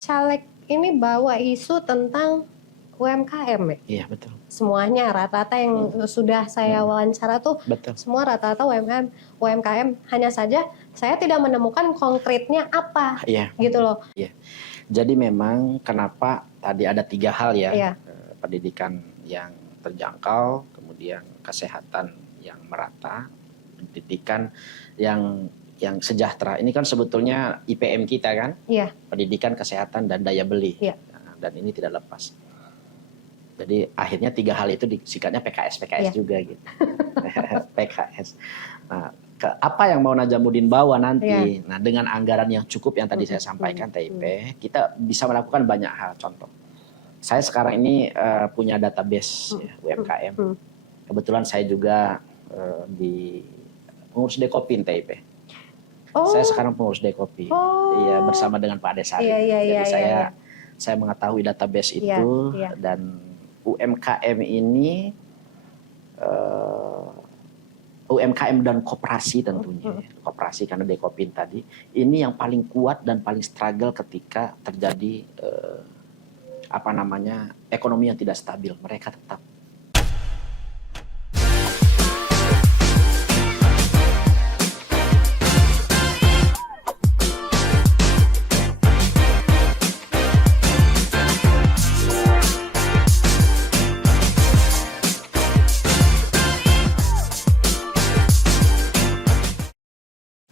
Caleg ini bawa isu tentang UMKM ya? Iya betul. Semuanya rata-rata yang sudah saya wawancara tuh Betul. semua rata-rata UMKM. Hanya saja saya tidak menemukan konkretnya apa Iya. gitu loh. Iya. Jadi memang kenapa tadi ada 3 hal ya, Iya. Pendidikan yang terjangkau, kemudian kesehatan yang merata, pendidikan yang sejahtera. Ini kan sebetulnya IPM kita kan, Iya. pendidikan, kesehatan, dan daya beli. Iya. Dan ini tidak lepas. Jadi akhirnya 3 hal itu disikatnya PKS Iya. juga gitu. PKS. Nah, apa yang mau Najamuddin bawa nanti? Iya. Nah, dengan anggaran yang cukup yang tadi saya sampaikan TIP, kita bisa melakukan banyak hal. Contoh, saya sekarang ini punya database ya, UMKM. Kebetulan saya juga di pengurus Dekopin TIP. Saya sekarang pengurus Dekopi, iya, bersama dengan Pak Desari. Jadi saya mengetahui database itu dan UMKM ini UMKM dan koperasi tentunya, koperasi karena Dekopin tadi ini yang paling kuat dan paling struggle ketika terjadi ekonomi yang tidak stabil. Mereka tetap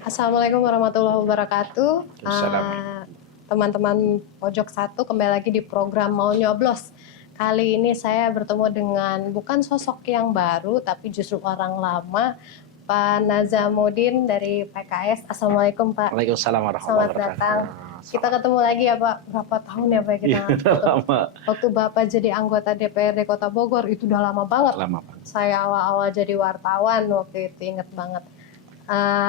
Assalamualaikum warahmatullahi wabarakatuh. Teman-teman Pojok Satu, kembali lagi di program Mau Nyoblos. Kali ini saya bertemu dengan bukan sosok yang baru, tapi justru orang lama, Pak Najamuddin dari PKS. Assalamualaikum Pak. Waalaikumsalam warahmatullahi wabarakatuh. Selamat datang. Kita ketemu lagi ya Pak, berapa tahun ya Pak kita? Waktu Bapak jadi anggota DPRD Kota Bogor, itu udah lama banget. Lama banget. Saya awal-awal jadi wartawan waktu itu, inget banget.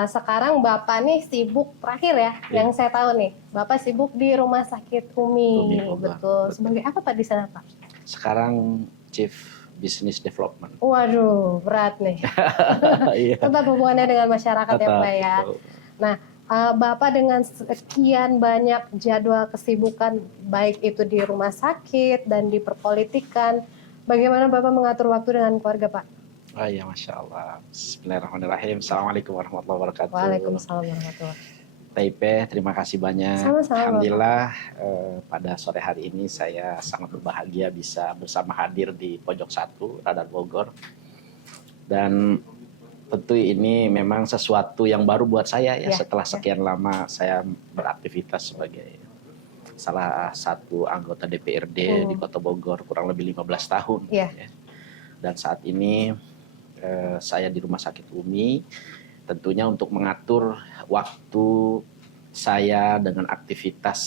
Sekarang Bapak nih sibuk terakhir ya, yang saya tahu nih, Bapak sibuk di Rumah Sakit Umi. Betul. Sebagai apa Pak di sana Pak? Sekarang Chief Business Development. Waduh, berat nih. Tetap hubungannya dengan masyarakat ya Pak ya. Nah, Bapak dengan sekian banyak jadwal kesibukan, baik itu di rumah sakit dan di perpolitikan, bagaimana Bapak mengatur waktu dengan keluarga Pak? Oh iya, Masya Allah. Bismillahirrahmanirrahim. Assalamualaikum warahmatullahi wabarakatuh. Waalaikumsalam warahmatullahi wabarakatuh. TIP, terima kasih banyak. Sama-sama. Alhamdulillah pada sore hari ini saya sangat berbahagia bisa bersama hadir di Pojok Satu, Radar Bogor. Dan tentu ini memang sesuatu yang baru buat saya ya, setelah sekian lama saya beraktivitas sebagai salah satu anggota DPRD di Kota Bogor kurang lebih 15 tahun. Ya. Dan saat ini saya di Rumah Sakit Umi, tentunya untuk mengatur waktu saya dengan aktivitas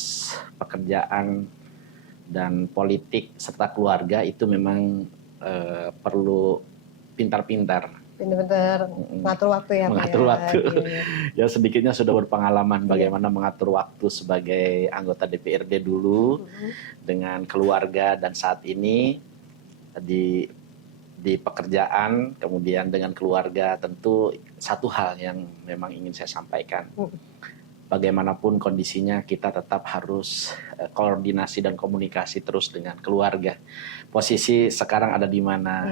pekerjaan dan politik serta keluarga itu memang perlu pintar-pintar. Mengatur waktu ya. Mengatur waktu. Ya sedikitnya sudah berpengalaman bagaimana mengatur waktu sebagai anggota DPRD dulu dengan keluarga, dan saat ini di pekerjaan, kemudian dengan keluarga. Tentu satu hal yang memang ingin saya sampaikan, bagaimanapun kondisinya kita tetap harus koordinasi dan komunikasi terus dengan keluarga. Posisi sekarang ada di mana,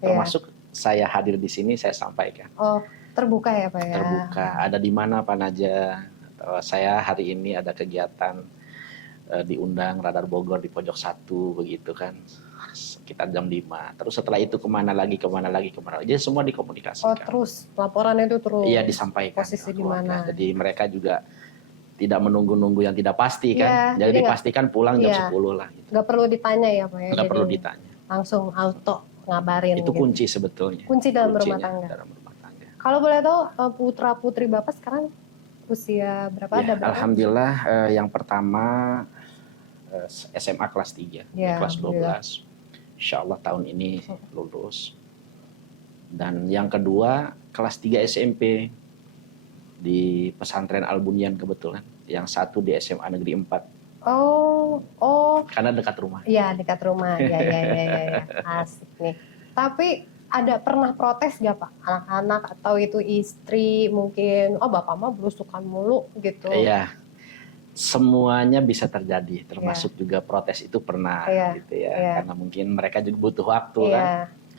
termasuk saya hadir di sini saya sampaikan. Oh, terbuka ya Pak ya? Terbuka, ada di mana Pak Naja, saya hari ini ada kegiatan diundang Radar Bogor di Pojok Satu begitu kan, sekitar jam 5. Terus setelah itu kemana lagi. Jadi semua dikomunikasikan. Oh, terus laporan itu terus. Iya, disampaikan. Posisi di mana? Jadi mereka juga tidak menunggu-nunggu yang tidak pasti kan. Jadi dipastikan pulang jam 10 lah. Gitu. Nggak perlu ditanya ya Pak ya? Nggak perlu ditanya. Langsung auto ngabarin. Itu kunci sebetulnya. Kunci dalam rumah tangga. Kalau boleh tahu putra-putri Bapak sekarang usia berapa? Ya, alhamdulillah yang pertama SMA kelas 3, kelas 12. Insya Allah tahun ini lulus. Dan yang kedua kelas 3 SMP di pesantren Al-Bunyan kebetulan. Yang satu di SMA Negeri 4. Oh. Karena dekat rumah. Iya, dekat rumah. Ya. Asik nih. Tapi ada pernah protes gak Pak? Anak-anak atau itu istri mungkin, Bapak mah berusukan mulu gitu. Iya. semuanya bisa terjadi, termasuk juga protes itu pernah gitu ya, karena mungkin mereka juga butuh waktu kan.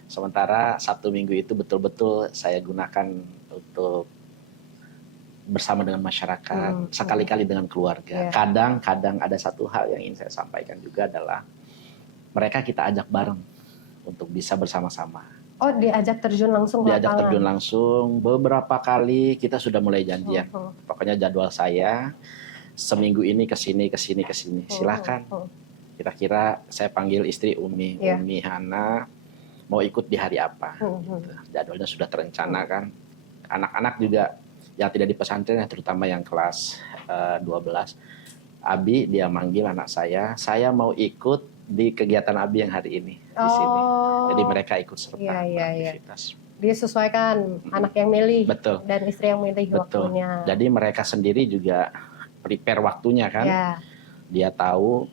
Sementara Sabtu Minggu itu betul-betul saya gunakan untuk bersama dengan masyarakat, sekali-kali dengan keluarga. Kadang-kadang ada satu hal yang ingin saya sampaikan juga adalah mereka kita ajak bareng untuk bisa bersama-sama. Oh, diajak terjun langsung ke Diajak lapangan. terjun langsung, beberapa kali kita sudah mulai janjian. Pokoknya jadwal saya seminggu ini ke sini. Silahkan. Kira-kira saya panggil istri Umi Hana, mau ikut di hari apa? Gitu. Jadwalnya sudah terencana kan. Anak-anak juga yang tidak di pesantren, terutama yang kelas 12. Abi dia manggil anak saya mau ikut di kegiatan Abi yang hari ini di sini. Jadi mereka ikut serta aktivitas. Disesuaikan anak yang milih. Betul. Dan istri yang milih waktunya. Jadi mereka sendiri juga prepare waktunya kan. Dia tahu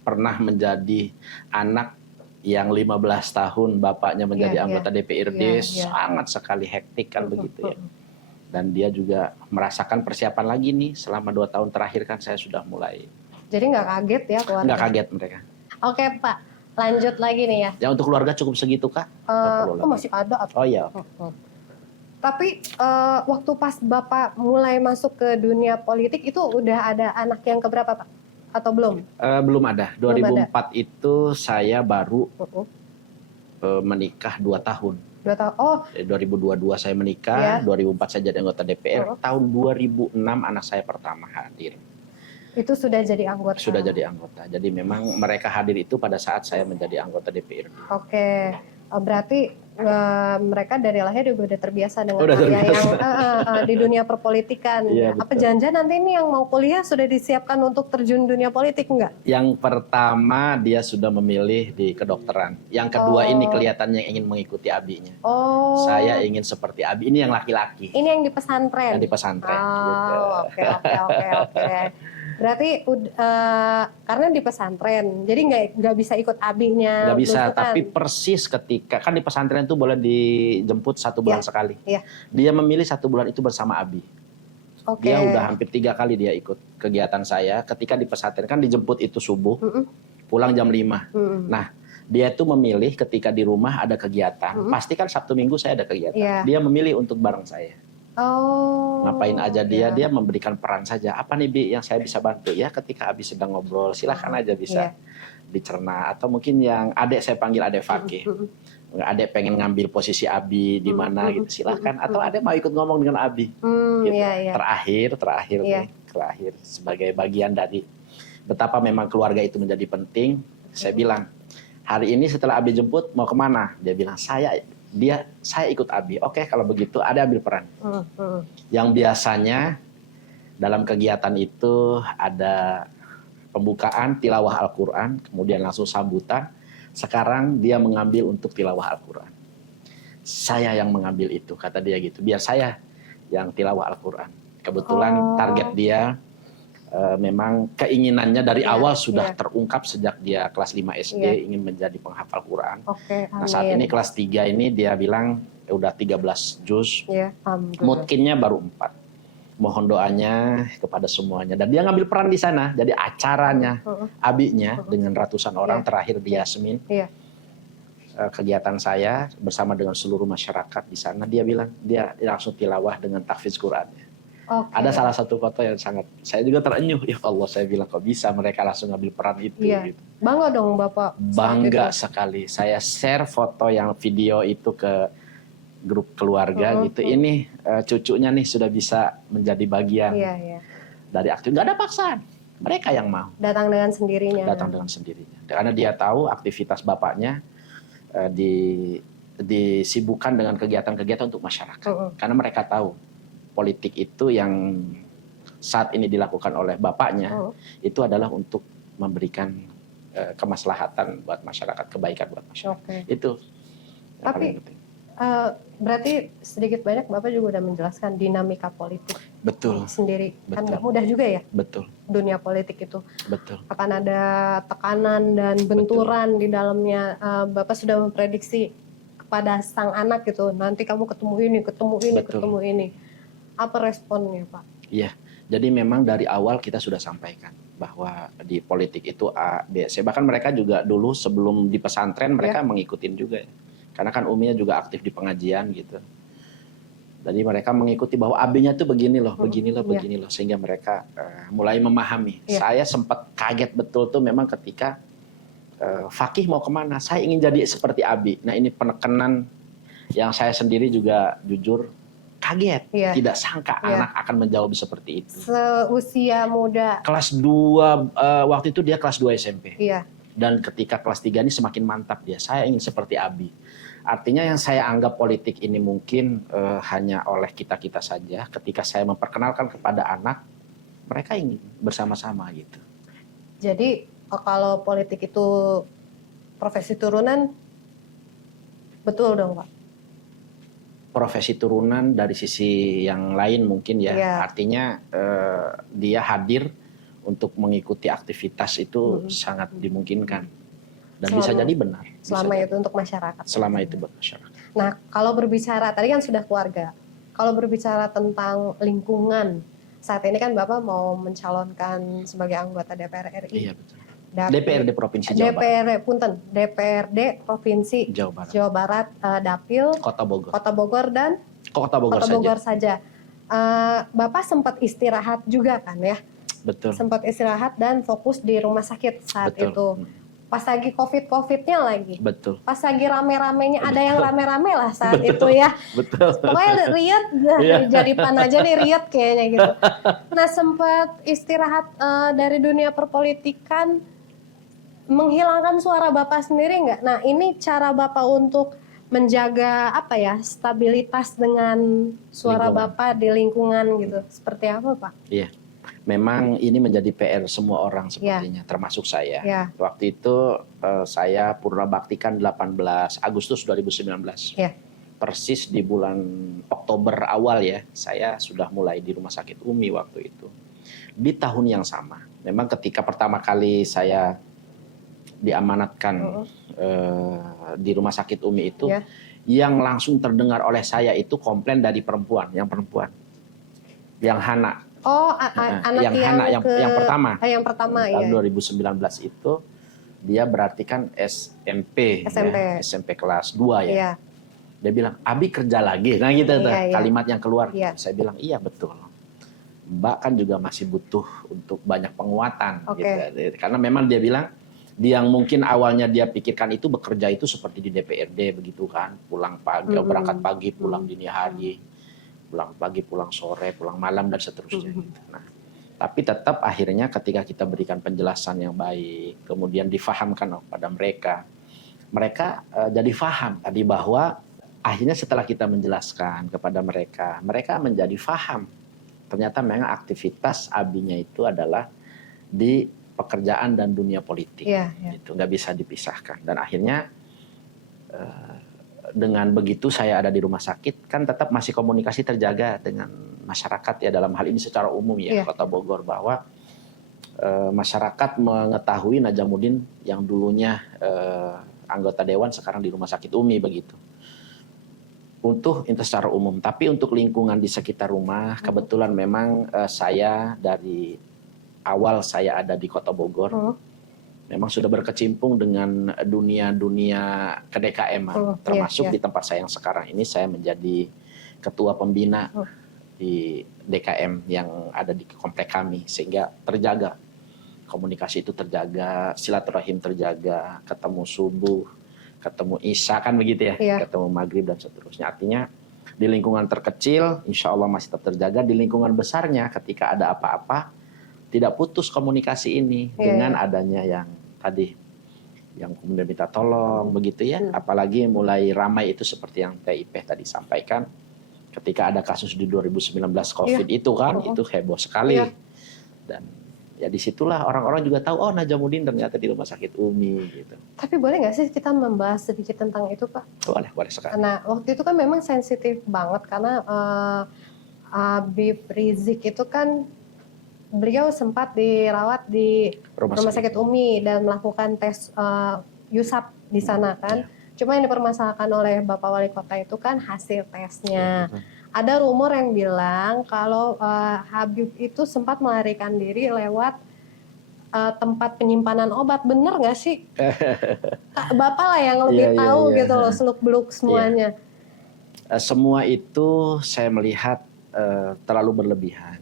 pernah menjadi anak yang 15 tahun bapaknya menjadi anggota DPRD, sangat sekali hektik kan begitu ya. Dan dia juga merasakan persiapan lagi nih selama 2 tahun terakhir kan saya sudah mulai. Jadi nggak kaget ya keluarga? Nggak kaget mereka. Oke Pak, lanjut lagi nih ya. Ya untuk keluarga cukup segitu kah? Masih ada. Oh iya. Tapi waktu pas Bapak mulai masuk ke dunia politik itu udah ada anak yang keberapa Pak? Atau belum? Belum ada. 2004 itu saya baru menikah 2 tahun. 2 tahun. Oh. 2022 saya menikah, 2004 saya jadi anggota DPR. Tahun 2006 anak saya pertama hadir. Itu sudah jadi anggota? Sudah jadi anggota. Jadi memang mereka hadir itu pada saat saya menjadi anggota DPR. Oke. Berarti mereka dari lahir juga udah terbiasa dengan yang di dunia perpolitikan. Apa jangan-jangan nanti ini yang mau kuliah sudah disiapkan untuk terjun dunia politik enggak? Yang pertama dia sudah memilih di kedokteran. Yang kedua ini kelihatannya ingin mengikuti abinya. Saya ingin seperti abi. Ini yang laki-laki. Ini yang di pesantren? Yang di pesantren. Oke. Berarti karena di pesantren, jadi nggak bisa ikut abinya. Nggak bisa, tapi persis ketika kan di pesantren itu boleh dijemput 1 bulan sekali. Dia memilih 1 bulan itu bersama abi. Dia udah hampir 3 kali dia ikut kegiatan saya. Ketika di pesantren kan dijemput itu subuh, pulang jam 5. Nah, dia itu memilih ketika di rumah ada kegiatan. Pasti kan Sabtu Minggu saya ada kegiatan. Dia memilih untuk bareng saya. Ngapain aja dia memberikan peran saja. Apa nih Bi yang saya bisa bantu? Ya ketika Abi sedang ngobrol silahkan aja bisa dicerna. Atau mungkin yang adek saya panggil adek Fakih. Adek pengen ngambil posisi Abi di mana gitu silahkan. Atau adek mau ikut ngomong dengan Abi. Gitu. Terakhir sebagai bagian dari betapa memang keluarga itu menjadi penting. Saya bilang hari ini setelah Abi jemput mau kemana? Dia bilang saya ikut Abi. Oke, kalau begitu ada ambil peran. Yang biasanya dalam kegiatan itu ada pembukaan tilawah Al-Quran, kemudian langsung sambutan. Sekarang dia mengambil untuk tilawah Al-Quran. Saya yang mengambil itu, kata dia gitu. Biar saya yang tilawah Al-Quran. Kebetulan target dia memang keinginannya dari awal sudah terungkap sejak dia kelas 5 SD ingin menjadi penghafal Quran. Nah saat ini kelas 3 ini dia bilang udah 13 juz, mutkinnya baru 4. Mohon doanya kepada semuanya. Dan dia ngambil peran di sana, jadi acaranya abinya dengan ratusan orang terakhir di Yasmin. Kegiatan saya bersama dengan seluruh masyarakat di sana, dia bilang dia langsung tilawah dengan tahfiz Qurannya. Ada salah satu foto yang sangat saya juga terenyuh, ya Allah saya bilang kok bisa mereka langsung ngambil peran itu gitu. Bangga dong Bapak. Bangga sekali. Saya share foto yang video itu ke grup keluarga gitu. Ini cucunya nih sudah bisa menjadi bagian dari aktif. Gak ada paksaan. Mereka yang mau. Datang dengan sendirinya. Karena dia tahu aktivitas bapaknya disibukkan dengan kegiatan-kegiatan untuk masyarakat. Karena mereka tahu politik itu yang saat ini dilakukan oleh bapaknya itu adalah untuk memberikan kemaslahatan buat masyarakat, kebaikan buat masyarakat. Itu yang paling penting. Berarti sedikit banyak Bapak juga udah menjelaskan dinamika politik sendiri. Kan nggak mudah juga ya? Dunia politik itu. Akan ada tekanan dan benturan di dalamnya. Bapak sudah memprediksi kepada sang anak gitu. Nanti kamu ketemu ini. Apa responnya Pak? Iya, Jadi memang dari awal kita sudah sampaikan bahwa di politik itu A, B, C. Bahkan mereka juga dulu sebelum di pesantren mereka mengikutin juga ya. Karena kan Uminya juga aktif di pengajian gitu. Jadi mereka mengikuti bahwa AB-nya tuh begini loh, begini loh, sehingga mereka mulai memahami. Saya sempat kaget betul tuh memang ketika Fakih mau kemana? Saya ingin jadi seperti Abi. Nah ini penekanan yang saya sendiri juga jujur kaget, tidak sangka anak akan menjawab seperti itu. Seusia muda. Kelas 2, waktu itu dia kelas 2 SMP. Dan ketika kelas 3 ini semakin mantap dia. Saya ingin seperti Abi. Artinya yang saya anggap politik ini mungkin hanya oleh kita-kita saja. Ketika saya memperkenalkan kepada anak, mereka ingin bersama-sama gitu. Jadi kalau politik itu profesi turunan, betul dong Pak? Profesi turunan dari sisi yang lain mungkin ya. Artinya dia hadir untuk mengikuti aktivitas itu sangat dimungkinkan. Dan bisa jadi benar. Selama itu untuk masyarakat. Selama itu buat masyarakat. Nah kalau berbicara, tadi kan sudah keluarga. Kalau berbicara tentang lingkungan, saat ini kan Bapak mau mencalonkan sebagai anggota DPR RI. Iya betul. DPRD Provinsi Jawa Barat. DPRD Provinsi Jawa Barat, Dapil, Kota Bogor dan Kota Bogor saja. Bapak sempat istirahat juga kan ya? Betul. Sempat istirahat dan fokus di rumah sakit saat itu. Pas lagi COVID-nya lagi. Betul. Pas lagi rame-ramenya, ada yang rame-rame lah saat itu ya. Betul. Pokoknya riet, jadi pan aja nih riet kayaknya gitu. Nah sempat istirahat dari dunia perpolitikan, menghilangkan suara Bapak sendiri nggak? Nah ini cara Bapak untuk menjaga apa ya, stabilitas dengan suara Bapak di lingkungan gitu. Seperti apa Pak? Iya. Memang ini menjadi PR semua orang sepertinya, termasuk saya. Waktu itu saya purna baktikan 18 Agustus 2019. Persis di bulan Oktober awal ya, saya sudah mulai di Rumah Sakit Umi waktu itu. Di tahun yang sama, memang ketika pertama kali saya diamanatkan di Rumah Sakit Umi itu, yang langsung terdengar oleh saya itu komplain dari perempuan, yang Hana. Oh, anak yang pertama. Yang pertama tahun 2019 itu dia berarti kan SMP kelas 2 ya. Dia bilang, "Abi kerja lagi." Nah gitu kalimat yang keluar. Saya bilang, "Iya betul. Mbak kan juga masih butuh untuk banyak penguatan." Gitu. Karena memang dia bilang, yang mungkin awalnya dia pikirkan itu bekerja itu seperti di DPRD begitu kan, pulang pagi, berangkat pagi, pulang dini hari. Pulang pagi, pulang sore, pulang malam, dan seterusnya. Nah, tapi tetap akhirnya ketika kita berikan penjelasan yang baik, kemudian difahamkan kepada mereka, mereka jadi faham tadi bahwa akhirnya setelah kita menjelaskan kepada mereka, mereka menjadi faham. Ternyata memang aktivitas Abinya itu adalah di pekerjaan dan dunia politik. Itu nggak bisa dipisahkan. Dan akhirnya dengan begitu saya ada di rumah sakit, kan tetap masih komunikasi terjaga dengan masyarakat ya, dalam hal ini secara umum ya, Kota Bogor, bahwa masyarakat mengetahui Najamuddin yang dulunya anggota dewan sekarang di Rumah Sakit Umi begitu. Untuk itu secara umum, tapi untuk lingkungan di sekitar rumah, kebetulan memang saya dari awal saya ada di Kota Bogor. Memang sudah berkecimpung dengan dunia-dunia ke-DKM-an, termasuk di tempat saya yang sekarang ini saya menjadi ketua pembina di DKM yang ada di komplek kami, sehingga terjaga komunikasi itu, terjaga silaturahim, terjaga ketemu subuh, ketemu isya kan begitu ya, ketemu maghrib dan seterusnya. Artinya di lingkungan terkecil insya Allah masih tetap terjaga, di lingkungan besarnya ketika ada apa-apa tidak putus komunikasi ini dengan adanya yang tadi, yang kemudian minta tolong begitu ya. Apalagi mulai ramai itu seperti yang Teh Ipeh tadi sampaikan, ketika ada kasus di 2019 COVID itu kan, itu heboh sekali. Dan ya disitulah orang-orang juga tahu, oh Najamuddin ternyata di Rumah Sakit Umi gitu. Tapi boleh nggak sih kita membahas sedikit tentang itu Pak? Boleh sekali. Nah waktu itu kan memang sensitif banget karena Habib Rizik itu kan beliau sempat dirawat di Rumah Sakit Umi dan melakukan tes USAP di sana kan. Cuma yang dipermasalahkan oleh Bapak Wali Kota itu kan hasil tesnya. ada rumor yang bilang kalau Habib itu sempat melarikan diri lewat tempat penyimpanan obat. Bener nggak sih? Bapak lah yang lebih Iya, tahu iya. gitu loh, seluk-beluk semuanya. Semua itu saya melihat terlalu berlebihan.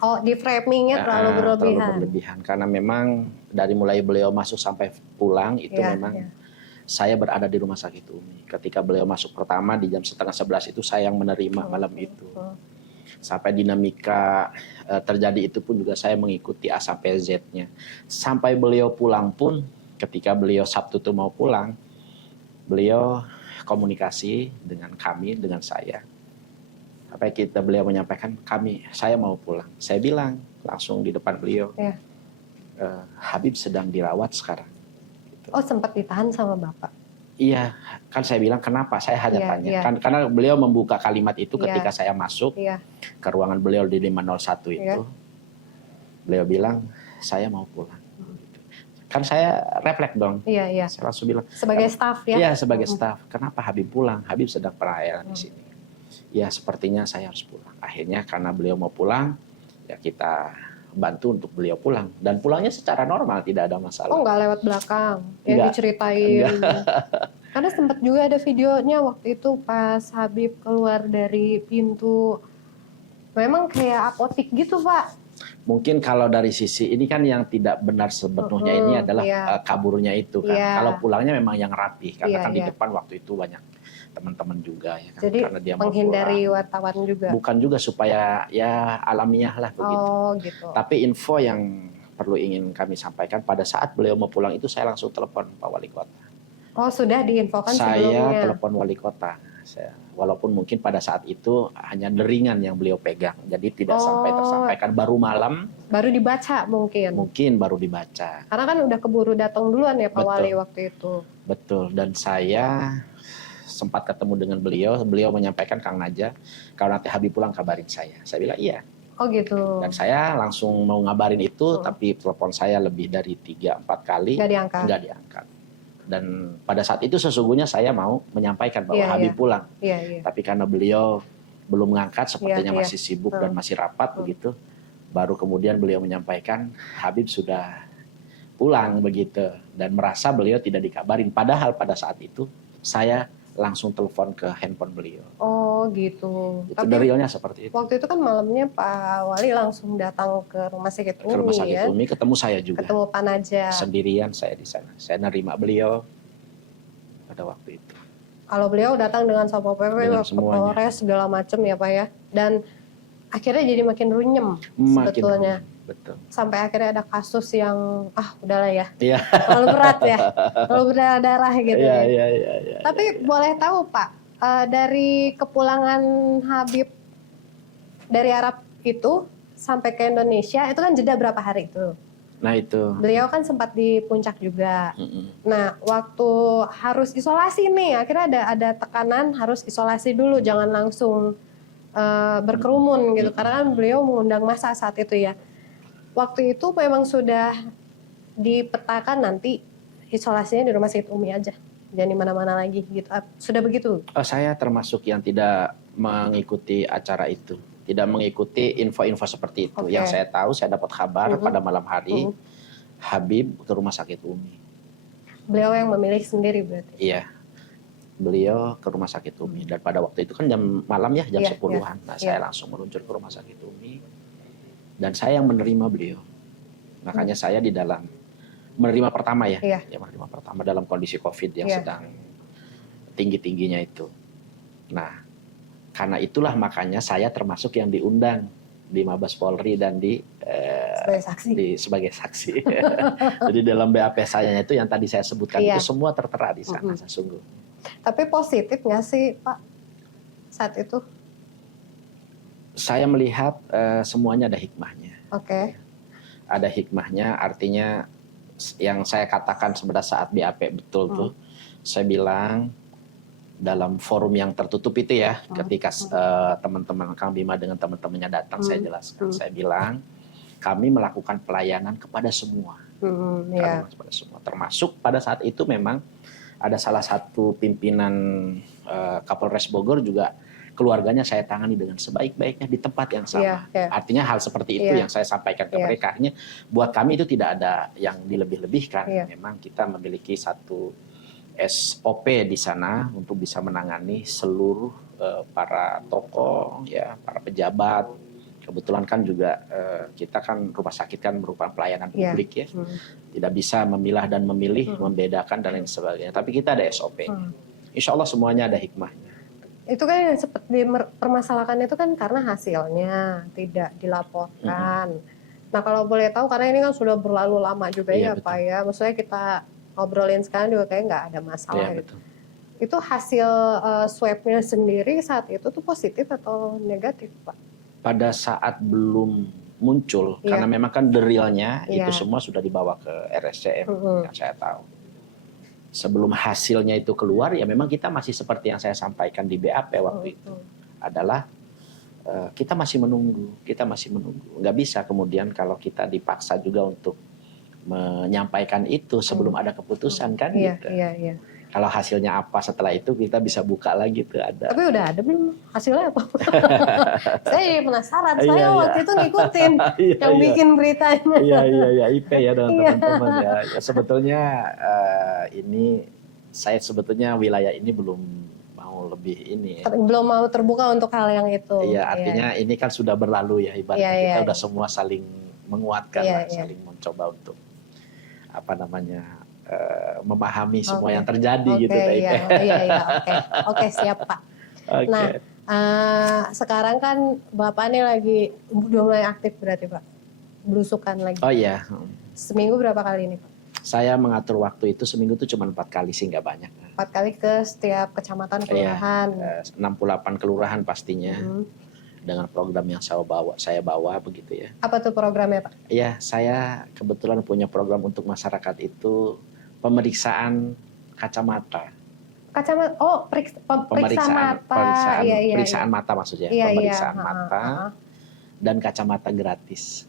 Oh, di framingnya terlalu berlebihan. Terlalu berlebihan karena memang dari mulai beliau masuk sampai pulang itu memang saya berada di rumah sakit Umi. Ketika beliau masuk pertama di jam 10:30 itu saya yang menerima malam itu. Sampai dinamika terjadi itu pun juga saya mengikuti A sampai Z-nya. Sampai beliau pulang pun, ketika beliau Sabtu itu mau pulang, beliau komunikasi dengan kami, dengan saya. Sampai beliau menyampaikan, saya mau pulang. Saya bilang langsung di depan beliau, Habib sedang dirawat sekarang. Gitu. Oh, sempat ditahan sama Bapak? Iya, kan saya bilang kenapa? Saya hanya tanya. Kan, karena beliau membuka kalimat itu ketika saya masuk ke ruangan beliau di 501 itu. Beliau bilang, saya mau pulang. Kan saya refleks dong. Iya. Saya langsung bilang. Sebagai staf ya? Iya, sebagai staf. Kenapa Habib pulang? Habib sedang pelayanan di sini. Ya, sepertinya saya harus pulang. Akhirnya karena beliau mau pulang, ya kita bantu untuk beliau pulang. Dan pulangnya secara normal, tidak ada masalah. Oh, nggak lewat belakang yang diceritain? Karena sempat juga ada videonya waktu itu pas Habib keluar dari pintu. Memang kayak apotik gitu, Pak. Mungkin kalau dari sisi ini kan yang tidak benar sepenuhnya ini adalah kaburnya itu kan. Kalau pulangnya memang yang rapi karena kan di depan waktu itu banyak teman-teman juga ya kan. Jadi karena dia menghindari mau wartawan juga. Bukan juga supaya ya alamiah lah begitu. Oh, gitu. Tapi info yang perlu ingin kami sampaikan pada saat beliau mau pulang itu saya langsung telepon Pak Wali Kota. Oh, sudah diinfokan sebelumnya. Saya telepon Wali Kota. Walaupun mungkin pada saat itu hanya deringan yang beliau pegang, jadi tidak sampai tersampaikan. Baru malam. Baru dibaca mungkin. Mungkin baru dibaca. Karena kan udah keburu datang duluan ya Pak Wali waktu itu. Betul. Dan saya sempat ketemu dengan beliau menyampaikan Kang Naja, kalau nanti Habib pulang kabarin saya. Saya bilang iya. Oh gitu. Dan saya langsung mau ngabarin itu, tapi telepon saya lebih dari 3-4 kali nggak diangkat. Dan pada saat itu sesungguhnya saya mau menyampaikan bahwa Habib pulang. Tapi karena beliau belum mengangkat, sepertinya masih sibuk dan masih rapat begitu, baru kemudian beliau menyampaikan Habib sudah pulang begitu, dan merasa beliau tidak dikabarin. Padahal pada saat itu saya langsung telepon ke handphone beliau. Oh gitu. Itu realnya seperti itu. Waktu itu kan malamnya Pak Wali langsung datang ke Rumah Sakit Umi. Ke Rumah Sakit Umi, ketemu saya juga. Ketemu Pak Naja. Sendirian saya di sana. Saya nerima beliau pada waktu itu. Kalau beliau datang dengan Satpol PP, Polres segala macam ya Pak ya. Dan akhirnya jadi makin runyem sebetulnya. Betul. Sampai akhirnya ada kasus yang udahlah ya. Iya. Terlalu berat ya. Terlalu berdarah gitu. Iya. Tapi boleh tahu Pak, dari kepulangan Habib dari Arab itu sampai ke Indonesia itu kan jeda berapa hari itu? Nah itu. Beliau kan sempat di puncak juga. Nah waktu harus isolasi nih, akhirnya ada tekanan harus isolasi dulu, jangan langsung berkerumun gitu. Karena kan beliau mengundang massa saat itu ya. Waktu itu memang sudah dipetakan nanti isolasinya di Rumah Sakit Umi aja, jangan di mana-mana lagi gitu. Sudah begitu? Saya termasuk yang tidak mengikuti acara itu, tidak mengikuti info-info seperti itu. Yang saya tahu, saya dapat kabar pada malam hari Habib ke Rumah Sakit Umi. Beliau yang memilih sendiri berarti? Iya, beliau ke Rumah Sakit Umi. Dan pada waktu itu kan jam malam ya, jam 10-an. Nah, saya langsung meluncur ke Rumah Sakit Umi. Dan saya yang menerima beliau. Makanya saya di dalam menerima pertama ya. Menerima pertama dalam kondisi COVID yang sedang tinggi-tingginya itu. Nah, karena itulah makanya saya termasuk yang diundang di Mabes Polri dan sebagai saksi. Jadi dalam BAP saya itu yang tadi saya sebutkan itu semua tertera di sana sesungguhnya. Tapi positif nggak sih Pak saat itu? Saya melihat semuanya ada hikmahnya. Ada hikmahnya, artinya yang saya katakan pada saat BAP betul tuh, saya bilang dalam forum yang tertutup itu ya, ketika teman-teman Kang Bima dengan teman-temannya datang, saya jelaskan, saya bilang kami melakukan pelayanan kepada semua, kepada semua, termasuk pada saat itu memang ada salah satu pimpinan Kapolres Bogor juga keluarganya saya tangani dengan sebaik-baiknya di tempat yang sama. Artinya hal seperti itu yang saya sampaikan ke mereka. Artinya buat kami itu tidak ada yang dilebih-lebihkan. Memang kita memiliki satu SOP di sana untuk bisa menangani seluruh para tokoh, ya, para pejabat. Kebetulan kan juga kita kan rumah sakit kan merupakan pelayanan publik ya. Tidak bisa memilah dan memilih, membedakan dan lain sebagainya. Tapi kita ada SOP. Insya Allah semuanya ada hikmahnya. Itu kan yang sempat dipermasalahkan itu kan karena hasilnya tidak dilaporkan. Nah kalau boleh tahu, karena ini kan sudah berlalu lama juga ya betul. Pak ya, maksudnya kita ngobrolin sekarang juga kayak nggak ada masalah gitu. Itu hasil swabnya sendiri saat itu tuh positif atau negatif Pak? Pada saat belum muncul, karena memang kan realnya itu semua sudah dibawa ke RSCM yang saya tahu. Sebelum hasilnya itu keluar, ya memang kita masih seperti yang saya sampaikan di BAP waktu itu. Adalah kita masih menunggu. Nggak bisa kemudian kalau kita dipaksa juga untuk menyampaikan itu sebelum ada keputusan kan gitu. Kalau hasilnya apa setelah itu kita bisa buka lagi tuh ada. Tapi udah ada belum hasilnya apa? Saya penasaran. Saya waktu itu ngikutin yang bikin beritanya. Iya IP ya teman-teman ya. Sebetulnya ini saya sebetulnya wilayah ini belum mau lebih ini. Belum mau terbuka untuk hal yang itu. Iya artinya ini kan sudah berlalu ya ibaratnya kita udah semua saling menguatkan, saling mencoba untuk apa namanya. Memahami semua yang terjadi gitu Oke, siap Pak. Nah sekarang kan Bapak ini lagi udah mulai aktif berarti Pak, belusukan lagi. Oh iya. Seminggu berapa kali ini Pak? Saya mengatur waktu itu seminggu itu cuma 4 kali sih, nggak banyak. 4 kali ke setiap kecamatan kelurahan. 68 kelurahan pastinya. Dengan program yang saya bawa begitu ya. Apa tuh programnya Pak? Iya, saya kebetulan punya program untuk masyarakat itu pemeriksaan kacamata. Pemeriksaan mata. Pemeriksaan mata maksudnya. Pemeriksaan mata dan kacamata gratis.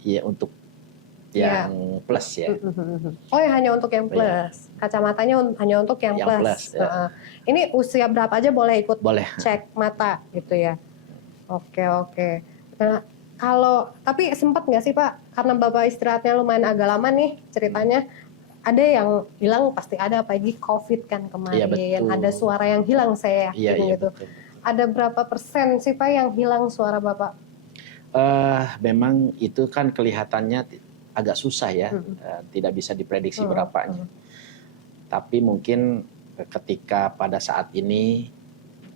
Iya untuk yang plus ya. Oh yang hanya untuk yang plus. Kacamatanya hanya untuk yang plus. Ini usia berapa aja boleh ikut cek mata gitu ya? Oke. Nah, tapi sempat nggak sih Pak, karena Bapak istirahatnya lumayan agak lama nih ceritanya, ada yang hilang pasti ada, apalagi COVID kan kemarin, ada suara yang hilang saya yakin gitu. Betul. Ada berapa persen sih Pak yang hilang suara Bapak? Memang itu kan kelihatannya agak susah ya, tidak bisa diprediksi berapanya. Tapi mungkin ketika pada saat ini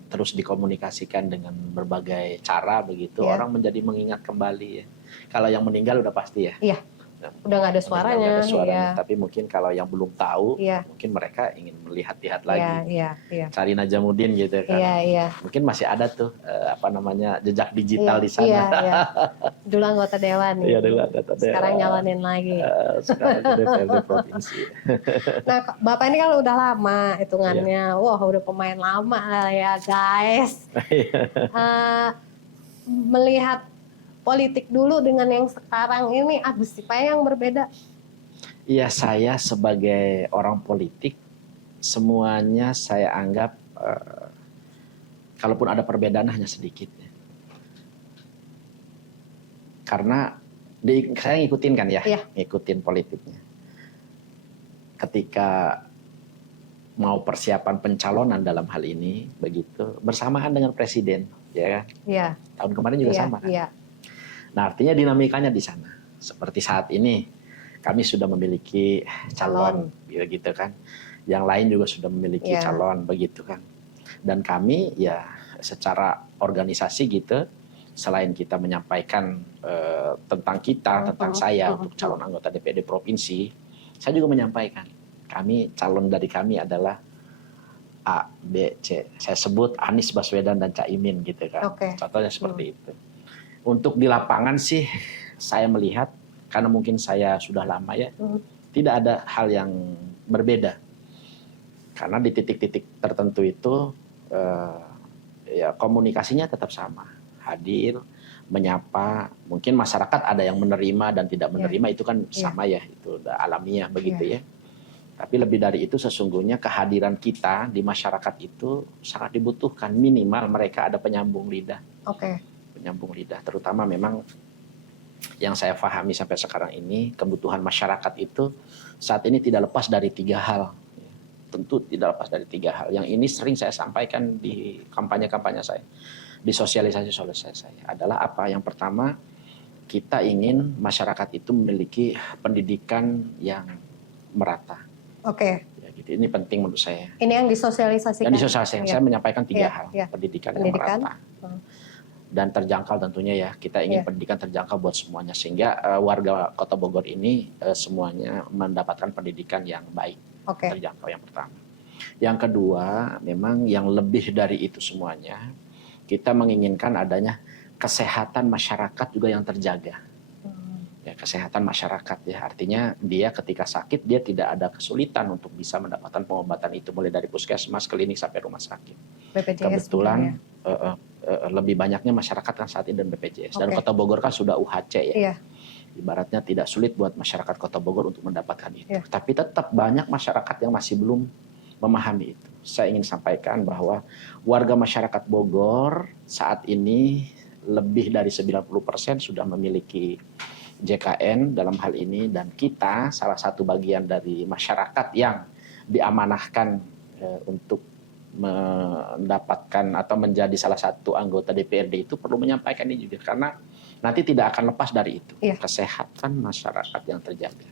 terus dikomunikasikan dengan berbagai cara begitu, orang menjadi mengingat kembali ya. Kalau yang meninggal udah pasti ya. Iya. Udah nggak ada suaranya. Tapi mungkin kalau yang belum tahu, mungkin mereka ingin melihat-lihat lagi. Cari Najamuddin gitu kan. Mungkin masih ada tuh jejak digital di sana. Dulu anggota dewan. Iya, dulu anggota dewan. Sekarang nyalonin lagi. Sekarang DPRD provinsi. Nah, Bapak ini kalau udah lama hitungannya, wah udah pemain lama lah ya guys. Melihat politik dulu dengan yang sekarang ini, apa sih Pak yang berbeda? Iya, saya sebagai orang politik, semuanya saya anggap, kalaupun ada perbedaan hanya sedikit. Karena saya ngikutin kan ya, ngikutin politiknya. Ketika mau persiapan pencalonan dalam hal ini, begitu, bersamaan dengan presiden, ya kan? Tahun kemarin juga sama kan? Nah, artinya dinamikanya di sana. Seperti saat ini, kami sudah memiliki calon, gitu kan. Yang lain juga sudah memiliki calon, begitu kan. Dan kami ya secara organisasi gitu, selain kita menyampaikan tentang kita, tentang saya untuk calon anggota DPRD provinsi, saya juga menyampaikan, calon dari kami adalah A, B, C. Saya sebut Anies Baswedan dan Caimin gitu kan. Contohnya seperti itu. Untuk di lapangan sih saya melihat, karena mungkin saya sudah lama ya, tidak ada hal yang berbeda. Karena di titik-titik tertentu itu ya komunikasinya tetap sama. Hadir, menyapa, mungkin masyarakat ada yang menerima dan tidak menerima, itu kan sama ya, itu udah alamiah begitu ya. Tapi lebih dari itu sesungguhnya kehadiran kita di masyarakat itu sangat dibutuhkan. Minimal mereka ada penyambung lidah. Oke. Penyambung lidah, terutama memang yang saya pahami sampai sekarang ini, kebutuhan masyarakat itu saat ini tidak lepas dari 3 hal. Tentu tidak lepas dari 3 hal. Yang ini sering saya sampaikan di kampanye-kampanye saya, di sosialisasi saya. Adalah apa? Yang pertama, kita ingin masyarakat itu memiliki pendidikan yang merata. Oke. Ya, gitu. Ini penting menurut saya. Ini yang disosialisasikan. Dan disosialisasikan, saya menyampaikan 3 hal. Ya. Pendidikan yang merata. Dan terjangkau tentunya ya. Kita ingin pendidikan terjangkau buat semuanya. Sehingga warga Kota Bogor ini semuanya mendapatkan pendidikan yang baik. Terjangkau yang pertama. Yang kedua, memang yang lebih dari itu semuanya, kita menginginkan adanya kesehatan masyarakat juga yang terjaga. Ya, kesehatan masyarakat ya, artinya dia ketika sakit dia tidak ada kesulitan untuk bisa mendapatkan pengobatan itu, mulai dari puskesmas, klinik sampai rumah sakit. BPJS kebetulan lebih banyaknya masyarakat kan saat ini dan BPJS. Dan Kota Bogor kan sudah UHC ya. Ibaratnya tidak sulit buat masyarakat Kota Bogor untuk mendapatkan itu. Tapi tetap banyak masyarakat yang masih belum memahami itu. Saya ingin sampaikan bahwa warga masyarakat Bogor saat ini lebih dari 90% sudah memiliki JKN dalam hal ini, dan kita salah satu bagian dari masyarakat yang diamanahkan untuk mendapatkan atau menjadi salah satu anggota DPRD itu perlu menyampaikan ini juga, karena nanti tidak akan lepas dari itu. Kesehatan masyarakat yang terjaga.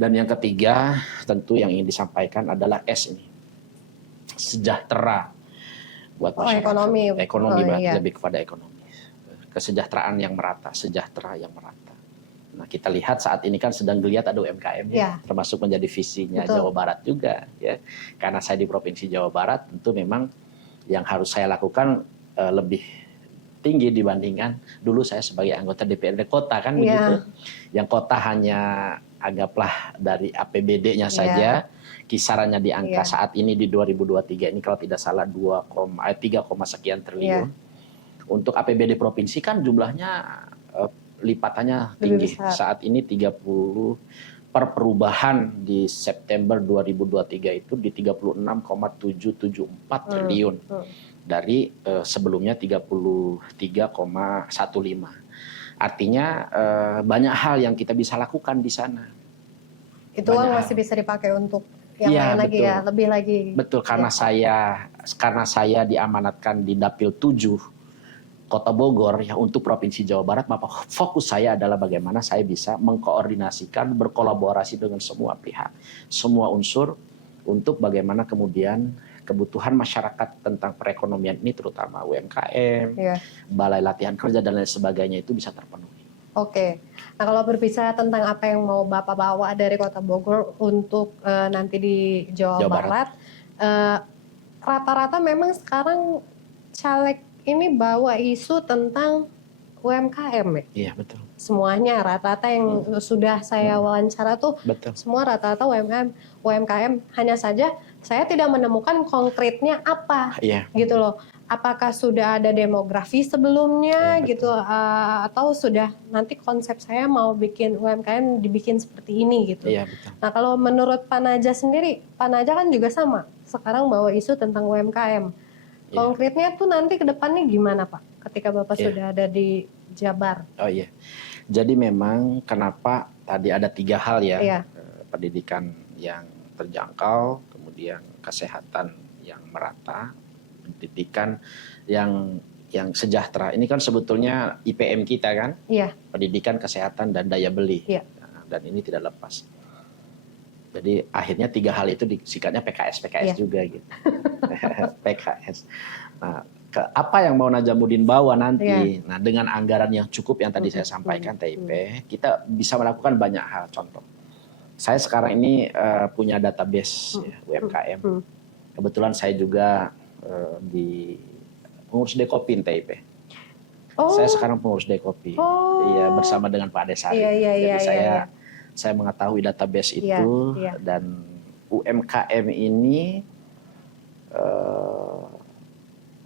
Dan yang ketiga tentu yang ingin disampaikan adalah S ini, sejahtera buat masyarakat. Ekonomi lebih kepada ekonomi. Kesejahteraan yang merata, sejahtera yang merata. Nah, kita lihat saat ini kan sedang dilihat ada UMKM termasuk menjadi visinya Jawa Barat juga ya. Karena saya di Provinsi Jawa Barat, tentu memang yang harus saya lakukan lebih tinggi dibandingkan dulu saya sebagai anggota DPRD kota kan begitu. Yang kota hanya anggaplah dari APBD-nya saja kisarannya di angka saat ini di 2023 ini kalau tidak salah 3, sekian triliun. Untuk APBD provinsi kan jumlahnya lipatannya tinggi. Saat ini 30 per perubahan di September 2023 itu di 36,774 triliun. Dari sebelumnya 33,15. Artinya banyak hal yang kita bisa lakukan di sana. Itu uang masih bisa dipakai untuk yang lain lagi ya, lebih lagi. Betul, karena saya diamanatkan di Dapil 7 Kota Bogor ya untuk Provinsi Jawa Barat, maka fokus saya adalah bagaimana saya bisa mengkoordinasikan, berkolaborasi dengan semua pihak, semua unsur untuk bagaimana kemudian kebutuhan masyarakat tentang perekonomian ini terutama UMKM, balai latihan kerja dan lain sebagainya itu bisa terpenuhi. Nah kalau berbicara tentang apa yang mau Bapak bawa dari Kota Bogor untuk nanti di Jawa Barat, rata-rata memang sekarang caleg ini bawa isu tentang UMKM ya? Iya betul. Semuanya rata-rata yang sudah saya wawancara tuh semua rata-rata UMKM. Hanya saja saya tidak menemukan konkretnya apa gitu loh. Apakah sudah ada demografi sebelumnya gitu atau sudah nanti konsep saya mau bikin UMKM dibikin seperti ini gitu. Nah kalau menurut Pak Naja sendiri, Pak Naja kan juga sama. Sekarang bawa isu tentang UMKM. Konkretnya tuh nanti ke depannya gimana Pak ketika Bapak sudah ada di Jabar? Jadi memang kenapa tadi ada 3 hal ya. Pendidikan yang terjangkau, kemudian kesehatan yang merata, pendidikan yang sejahtera. Ini kan sebetulnya IPM kita kan. Pendidikan, kesehatan dan daya beli. Dan ini tidak lepas. Jadi akhirnya 3 hal itu disikatnya PKS juga gitu. PKS. Nah, apa yang mau Najamuddin bawa nanti? Nah, dengan anggaran yang cukup yang tadi saya sampaikan TIP, kita bisa melakukan banyak hal. Contoh, saya sekarang ini punya database UMKM. Kebetulan saya juga di pengurus Dekopin TIP. Saya sekarang pengurus Dekopi. Iya, bersama dengan Pak Desari. Jadi saya mengetahui database itu dan UMKM ini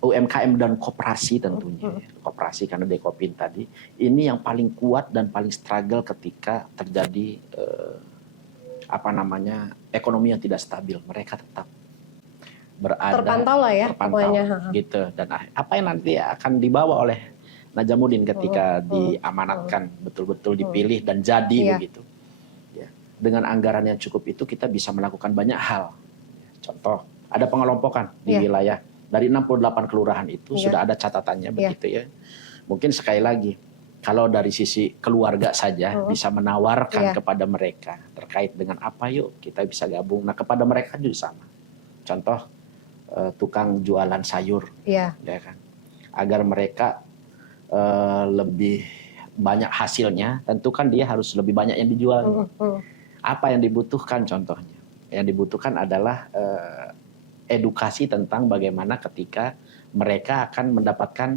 UMKM dan koperasi tentunya. Koperasi karena Dekopin tadi ini yang paling kuat dan paling struggle ketika terjadi ekonomi yang tidak stabil, mereka tetap berada Terpantau lah ya pokoknya. gitu. Dan apa yang nanti akan dibawa oleh Najamuddin ketika diamanatkan, betul-betul dipilih dan jadi begitu. Ya, dengan anggaran yang cukup itu kita bisa melakukan banyak hal. Contoh, ada pengelompokan di wilayah dari 68 kelurahan itu sudah ada catatannya begitu ya. Mungkin sekali lagi, kalau dari sisi keluarga saja bisa menawarkan kepada mereka terkait dengan apa, yuk kita bisa gabung. Nah, kepada mereka juga sama. Contoh, tukang jualan sayur, ya kan, agar mereka lebih banyak hasilnya, tentu kan dia harus lebih banyak yang dijual. Apa yang dibutuhkan contohnya? Yang dibutuhkan adalah edukasi tentang bagaimana ketika mereka akan mendapatkan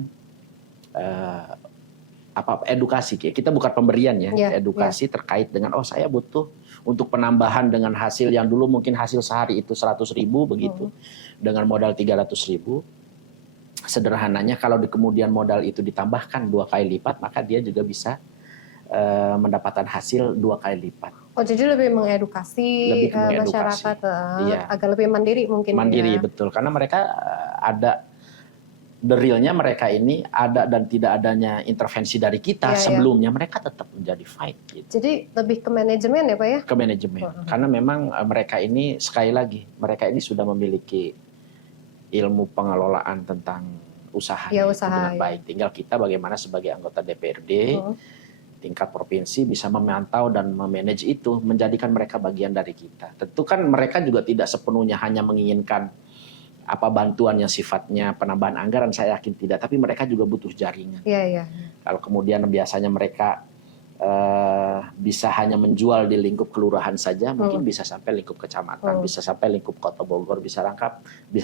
edukasi. Kita bukan pemberian ya, edukasi terkait dengan saya butuh untuk penambahan dengan hasil yang dulu mungkin hasil sehari itu 100.000 begitu, dengan modal 300.000. Sederhananya kalau di kemudian modal itu ditambahkan 2 kali lipat, maka dia juga bisa mendapatkan hasil 2 kali lipat. Oh, jadi lebih mengedukasi, masyarakat agar lebih mandiri mungkin. Mandiri, betul. Karena mereka ada realnya, mereka ini ada dan tidak adanya intervensi dari kita sebelumnya, mereka tetap menjadi fight. Gitu. Jadi lebih ke manajemen ya Pak ya? Ke manajemen. Karena memang mereka ini, sekali lagi, mereka ini sudah memiliki ilmu pengelolaan tentang usaha dengan baik. Tinggal kita bagaimana sebagai anggota DPRD tingkat provinsi bisa memantau dan memanage itu, menjadikan mereka bagian dari kita. Tentu kan mereka juga tidak sepenuhnya hanya menginginkan bantuan yang sifatnya penambahan anggaran, saya yakin tidak, tapi mereka juga butuh jaringan. Kalau kemudian biasanya mereka bisa hanya menjual di lingkup kelurahan saja, mungkin bisa sampai lingkup kecamatan, bisa sampai lingkup Kota Bogor, bisa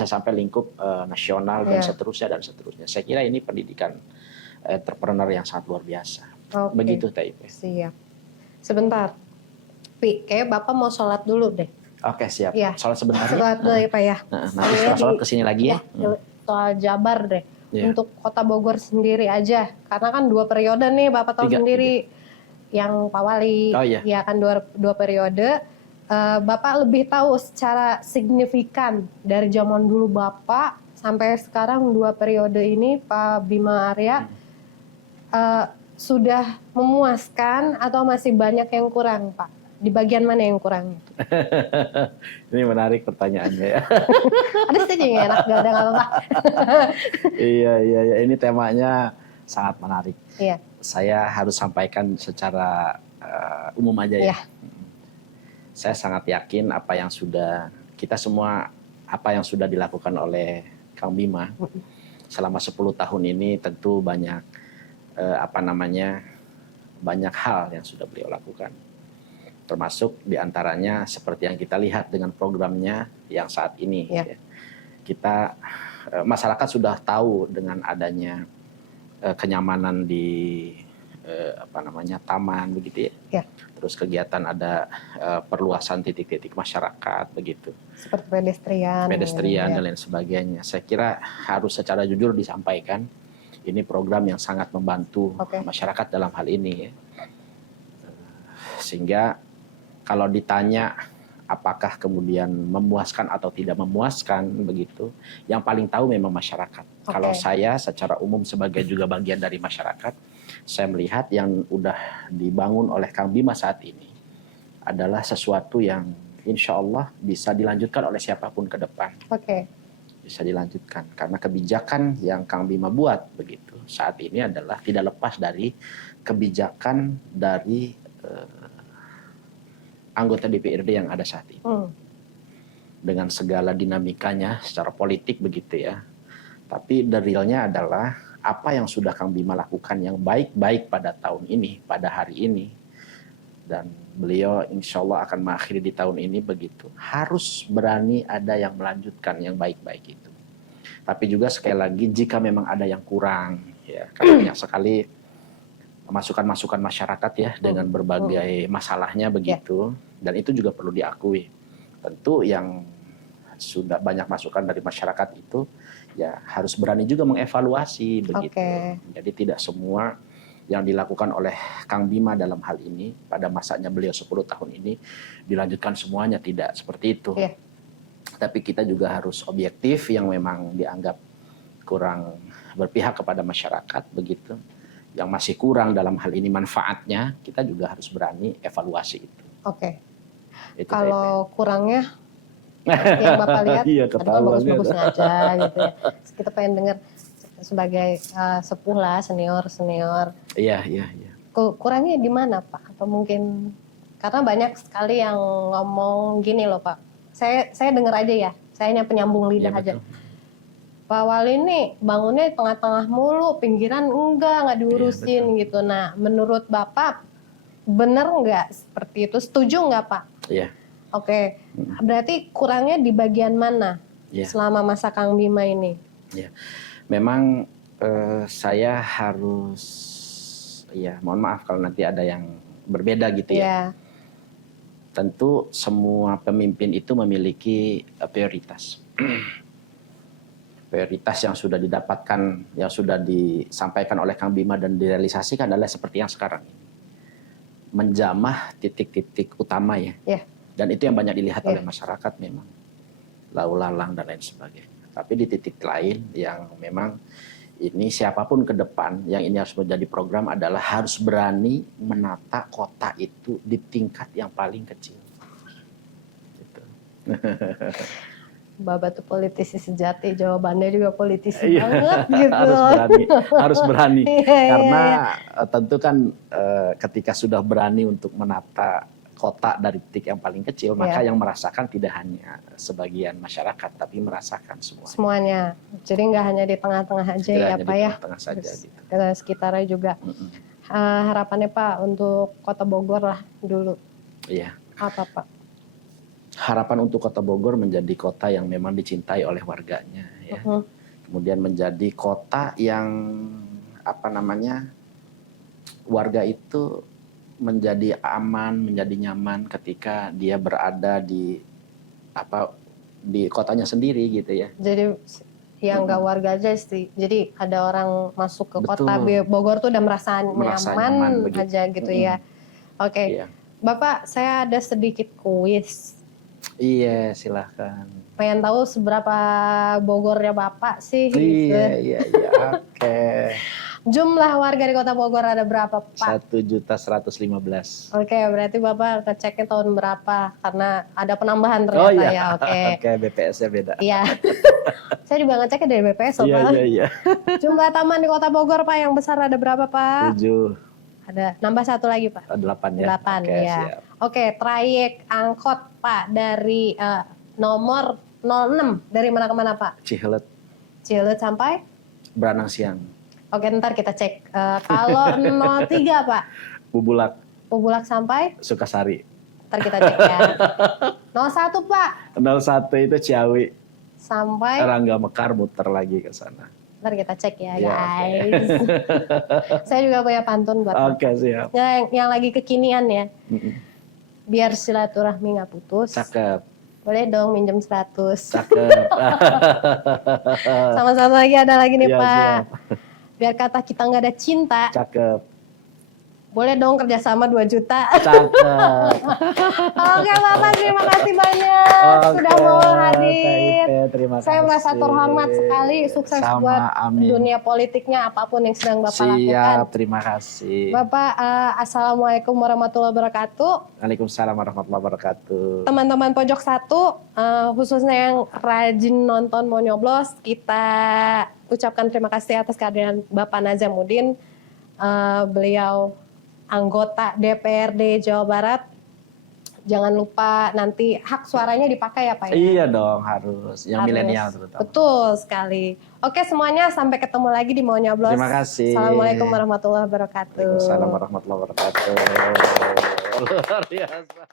sampai lingkup nasional dan seterusnya dan seterusnya. Saya kira ini pendidikan entrepreneur yang sangat luar biasa. Begitu Teh Ipe. Siap. Sebentar, Pi, kayak Bapak mau sholat dulu deh. Oke, siap. Sholat sebentar. Sholat dulu ya Pak ya. Nanti setelah sholat kesini lagi ya. Soal Jabar deh. Untuk Kota Bogor sendiri aja, karena kan 2 periode nih Bapak tahu sendiri. Yang Pak Wali, ya kan 2 periode. Bapak lebih tahu secara signifikan dari zaman dulu Bapak sampai sekarang 2 periode ini Pak Bima Arya sudah memuaskan atau masih banyak yang kurang Pak? Di bagian mana yang kurang? Ini menarik pertanyaannya ya. Ada saja yang enak, gak ada apa-apa. Iya, ini temanya sangat menarik. Iya. Saya harus sampaikan secara umum aja ya. Saya sangat yakin apa yang sudah dilakukan oleh Kang Bima selama 10 tahun ini, tentu banyak banyak hal yang sudah beliau lakukan. Termasuk diantaranya seperti yang kita lihat dengan programnya yang saat ini. Ya. Kita masyarakat sudah tahu dengan adanya kenyamanan di taman begitu ya. Terus kegiatan ada perluasan titik-titik masyarakat begitu. Seperti pedestrian dan lain sebagainya. Saya kira harus secara jujur disampaikan, ini program yang sangat membantu masyarakat dalam hal ini ya. Sehingga kalau ditanya apakah kemudian memuaskan atau tidak memuaskan begitu, yang paling tahu memang masyarakat. Kalau saya secara umum sebagai juga bagian dari masyarakat, saya melihat yang udah dibangun oleh Kang Bima saat ini adalah sesuatu yang insya Allah bisa dilanjutkan oleh siapapun ke depan. Bisa dilanjutkan karena kebijakan yang Kang Bima buat begitu saat ini adalah tidak lepas dari kebijakan dari anggota DPRD yang ada saat ini. Dengan segala dinamikanya secara politik begitu ya. Tapi the realnya adalah apa yang sudah Kang Bima lakukan yang baik-baik pada tahun ini, pada hari ini. Dan beliau insya Allah akan mengakhiri di tahun ini begitu. Harus berani ada yang melanjutkan yang baik-baik itu. Tapi juga sekali lagi jika memang ada yang kurang, ya karena banyak sekali masukan-masukan masyarakat ya dengan berbagai masalahnya begitu. Dan itu juga perlu diakui. Tentu yang sudah banyak masukan dari masyarakat itu ya harus berani juga mengevaluasi begitu. Jadi tidak semua yang dilakukan oleh Kang Bima dalam hal ini pada masanya beliau 10 tahun ini dilanjutkan semuanya, tidak seperti itu. Iya. Tapi kita juga harus objektif yang memang dianggap kurang berpihak kepada masyarakat begitu. Yang masih kurang dalam hal ini manfaatnya, kita juga harus berani evaluasi itu. Oke. Itu Kalau kurangnya yang Bapak lihat iya, ada ketahuan bagus-bagus ya. aja gitu ya. Kita pengen dengar sebagai sepuh lah, senior. Iya. Kurangnya di mana Pak? Atau mungkin karena banyak sekali yang ngomong gini loh Pak. Saya dengar aja ya. Saya hanya penyambung lidah Iya, aja. betul. Pak Wali nih bangunnya di tengah-tengah mulu, pinggiran nggak diurusin Iya, gitu. Nah, menurut Bapak benar nggak seperti itu? Setuju nggak Pak? Iya. Oke, berarti kurangnya di bagian mana Iya. selama masa Kang Bima ini? Ya, memang saya harus, ya mohon maaf kalau nanti ada yang berbeda gitu ya. Ya, Tentu semua pemimpin itu memiliki prioritas. Prioritas yang sudah didapatkan, yang sudah disampaikan oleh Kang Bima dan direalisasikan adalah seperti yang sekarang ini. Menjamah titik-titik utama ya. ya, Dan itu yang banyak dilihat Ya. oleh masyarakat memang. Lalu lalang dan lain sebagainya. Tapi di titik lain yang memang ini siapapun ke depan yang ini harus menjadi program adalah harus berani menata kota itu di tingkat yang paling kecil. Gitu. Bapak tuh politisi sejati, jawabannya juga politisi Iya, banget gitu. harus berani. Iya. Karena tentu kan ketika sudah berani untuk menata kota dari titik yang paling kecil, maka yang merasakan tidak hanya sebagian masyarakat, tapi merasakan semua. Semuanya. Jadi nggak hanya di tengah-tengah aja Tidak ya hanya Pak di ya. tengah-tengah saja gitu. Sekitarnya juga. Harapannya Pak untuk Kota Bogor lah dulu. Iya. Apa Pak? Harapan untuk Kota Bogor menjadi kota yang memang dicintai oleh warganya, ya. Kemudian menjadi kota yang warga itu menjadi aman, menjadi nyaman ketika dia berada di kotanya sendiri gitu ya. Jadi yang nggak warga aja sih. Jadi ada orang masuk ke kota Betul. Bogor tuh udah merasa nyaman begitu. aja gitu ya. Oke. Iya. Bapak, saya ada sedikit kuis. Iya, silahkan. Pengen tahu seberapa Bogornya Bapak sih? Gitu. Iya. Oke. Jumlah warga di Kota Bogor ada berapa Pak? 1.115.000. Oke, berarti Bapak ngeceknya tahun berapa? Karena ada penambahan ternyata ya. Oke. Oke, BPS-nya beda. Iya. Saya juga ngeceknya dari BPS loh Pak. Iya. Jumlah taman di Kota Bogor Pak yang besar ada berapa Pak? 7. Ada nambah satu lagi Pak. 8 ya. 8 Oke, ya. siap. Oke, trayek angkot Pak dari nomor 06 dari mana ke mana Pak? Cihelet, Cileut sampai? Beranang Siang, Oke, ntar kita cek. Kalau 03 Pak? Bubulak, Bubulak sampai? Sukasari. Ntar kita cek ya. 01 Pak? 01 itu Ciawi, Sampai? Rangga Mekar muter lagi ke sana. Ntar kita cek ya Iya, guys. Saya juga punya pantun buat Oke, siap. yang lagi kekinian ya. Mm-mm. Biar silaturahmi nggak putus. Cakep, Boleh dong minjem 100. cakep. Sama-sama ada lagi nih Iya, Pak. siap. Biar kata kita nggak ada cinta. Cakep, Boleh dong kerjasama 2 juta. cakep. Oke Bapak, terima kasih banyak sudah mau hadir. Terima kasih. Saya merasa terhormat sekali. Sukses Sama, buat amin. dunia politiknya apapun yang sedang Bapak lakukan. Siap, terima kasih. Bapak, Assalamualaikum warahmatullahi wabarakatuh. Waalaikumsalam warahmatullahi wabarakatuh. Teman-teman Pojok 1, khususnya yang rajin nonton mau nyoblos, kita ucapkan terima kasih atas kehadiran Bapak Nazamuddin. Beliau anggota DPRD Jawa Barat. Jangan lupa nanti hak suaranya dipakai ya Pak ya? Iya dong, harus. Yang Harus. milenial terutama. Betul sekali. Oke semuanya, sampai ketemu lagi di Mau Nyoblos. Terima kasih. Assalamualaikum warahmatullahi wabarakatuh. Waalaikumsalam warahmatullahi wabarakatuh. Luar biasa.